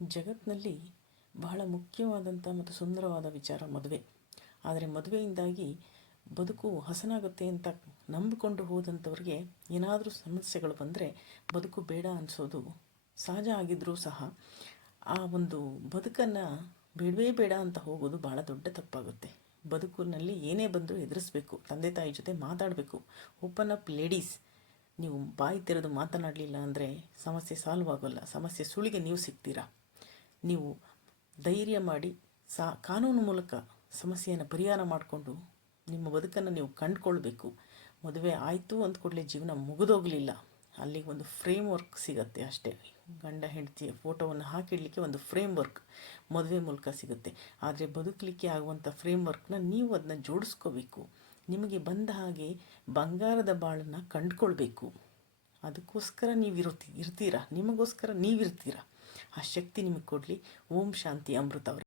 ಜಗತ್ತಿನಲ್ಲಿ ಬಹಳ ಮುಖ್ಯವಾದಂಥ ಮತ್ತು ಸುಂದರವಾದ ವಿಚಾರ ಮದುವೆ. ಆದರೆ ಮದುವೆಯಿಂದಾಗಿ ಬದುಕು ಹಸನಾಗುತ್ತೆ ಅಂತ ನಂಬಿಕೊಂಡು ಹೋದಂಥವ್ರಿಗೆ ಏನಾದರೂ ಸಮಸ್ಯೆಗಳು ಬಂದರೆ ಬದುಕು ಬೇಡ ಅನಿಸೋದು ಸಹಜ ಆಗಿದ್ದರೂ ಸಹ ಆ ಒಂದು ಬದುಕನ್ನು ಬೇಡವೇ ಬೇಡ ಅಂತ ಹೋಗೋದು ಭಾಳ ದೊಡ್ಡ ತಪ್ಪಾಗುತ್ತೆ. ಬದುಕಿನಲ್ಲಿ ಏನೇ ಬಂದರೂ ಎದುರಿಸ್ಬೇಕು, ತಂದೆ ತಾಯಿ ಜೊತೆ ಮಾತಾಡಬೇಕು. Open up ladies. ನೀವು ಬಾಯಿ ತೆರೆದು ಮಾತನಾಡಲಿಲ್ಲ ಅಂದರೆ ಸಮಸ್ಯೆ ಸಾಲ್ವ್ ಆಗೋಲ್ಲ. ಸಮಸ್ಯೆ ಸುಳಿಗೆ ನೀವು ಸಿಗ್ತೀರಾ. ನೀವು ಧೈರ್ಯ ಮಾಡಿ ಕಾನೂನು ಮೂಲಕ ಸಮಸ್ಯೆಯನ್ನು ಪರಿಹಾರ ಮಾಡಿಕೊಂಡು ನಿಮ್ಮ ಬದುಕನ್ನು ನೀವು ಕಂಡುಕೊಳ್ಬೇಕು. ಮದುವೆ ಆಯಿತು ಅಂದ್ಕೂಡಲೇ ಜೀವನ ಮುಗಿದೋಗಲಿಲ್ಲ. ಅಲ್ಲಿಗೆ ಒಂದು ಫ್ರೇಮ್ ವರ್ಕ್ ಸಿಗುತ್ತೆ ಅಷ್ಟೇ. ಗಂಡ ಹೆಂಡತಿಯ ಫೋಟೋವನ್ನು ಹಾಕಿಡಲಿಕ್ಕೆ ಒಂದು ಫ್ರೇಮ್ ವರ್ಕ್ ಮದುವೆ ಮೂಲಕ ಸಿಗುತ್ತೆ. ಆದರೆ ಬದುಕಲಿಕ್ಕೆ ಆಗುವಂಥ ಫ್ರೇಮ್ ವರ್ಕ್ನ ನೀವು ಅದನ್ನ ಜೋಡಿಸ್ಕೋಬೇಕು. ನಿಮಗೆ ಬಂದ ಹಾಗೆ ಬಂಗಾರದ ಬಾಳನ್ನು ಕಂಡುಕೊಳ್ಬೇಕು. ಅದಕ್ಕೋಸ್ಕರ ನೀವು ಇರ್ತೀರಾ, ನಿಮಗೋಸ್ಕರ ನೀವಿರ್ತೀರಾ. ಆ ಶಕ್ತಿ ನಿಮಗೆ ಕೊಡಲಿ. ಓಂ ಶಾಂತಿ. ಅಮೃತ.